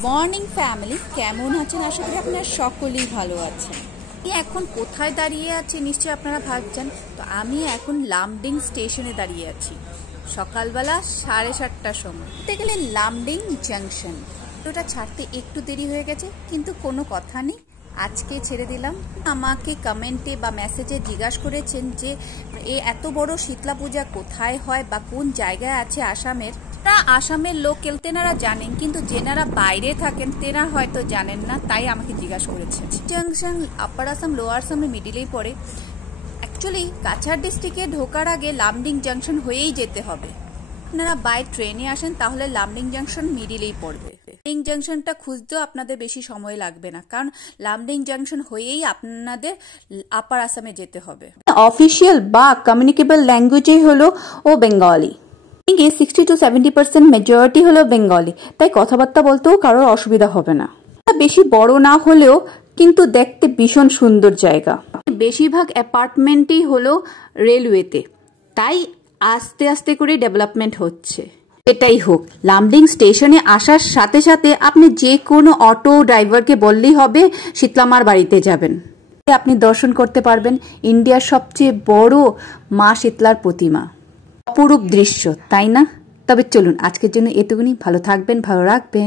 Morning family, কেমন আছেন? আশা করি আপনারা সকলেই ভালো আছেন। আমি এখন কোথায় দাঁড়িয়ে আছি নিশ্চয়ই আপনারা ভাবছেন। তো আমি এখন লামডিং স্টেশনে দাঁড়িয়ে আছি, সকালবেলা 7:30টার সময়। বলতে গেলে লামডিং জাংশন। ওটা ছাড়তে একটু দেরি হয়ে গেছে, কিন্তু কোনো কথা নেই, আজকে ছেড়ে দিলাম। আমাকে কমেন্টে বা মেসেজে জিজ্ঞাসা করেছেন যে এত বড় শীতলা পূজা কোথায় হয় বা কোন জায়গায় আছে আসামের। আসামের লোকেল তেনারা জানেন, কিন্তু যেনারা বাইরে থাকেন তেনারা হয়তো জানেন না, তাই আমাকে জিজ্ঞাসা করেছেন। জাংশন আপার আসাম, লোয়ার আসামের মিডিলেই পড়ে। অ্যাকচুয়ালি কাছাড় ডিস্ট্রিক্টে ঢোকার আগে লামডিং জাংশন হয়েই যেতে হবে। আপনারা বাই ট্রেনে আসেন তাহলে লামডিং জাংশন মিডিলেই পড়বে। লামডিং জাংশনটা খুঁজতেও আপনাদের বেশি সময় লাগবে না, কারণ লামডিং জাংশন হয়েই আপনাদের আপার আসামে যেতে হবে। অফিসিয়াল বা কমিউনিকেবল ল্যাঙ্গুয়েজই হলো বেঙ্গলি। 60 to 70% মেজরিটি হলো বেঙ্গলি, তাই কথাবার্তা বলতেও কারোর অসুবিধা হবে না। বেশি বড় না হলেও কিন্তু দেখতে ভীষণ সুন্দর জায়গা। বেশিরভাগ অ্যাপার্টমেন্টই হলো রেলওয়েতে, তাই আস্তে আস্তে করে ডেভেলপমেন্ট হচ্ছে। এটাই হোক, লামডিং স্টেশনে আসার সাথে সাথে আপনি যে কোনো অটো ড্রাইভারকে বললেই হবে শীতলামার বাড়িতে যাবেন। আপনি দর্শন করতে পারবেন ইন্ডিয়ার সবচেয়ে বড় মা শীতলার প্রতিমা। অপরূপ দৃশ্য, তাই না? তবে চলুন আজকের জন্য এটুকুনি। ভালো থাকবেন, ভালো রাখবেন।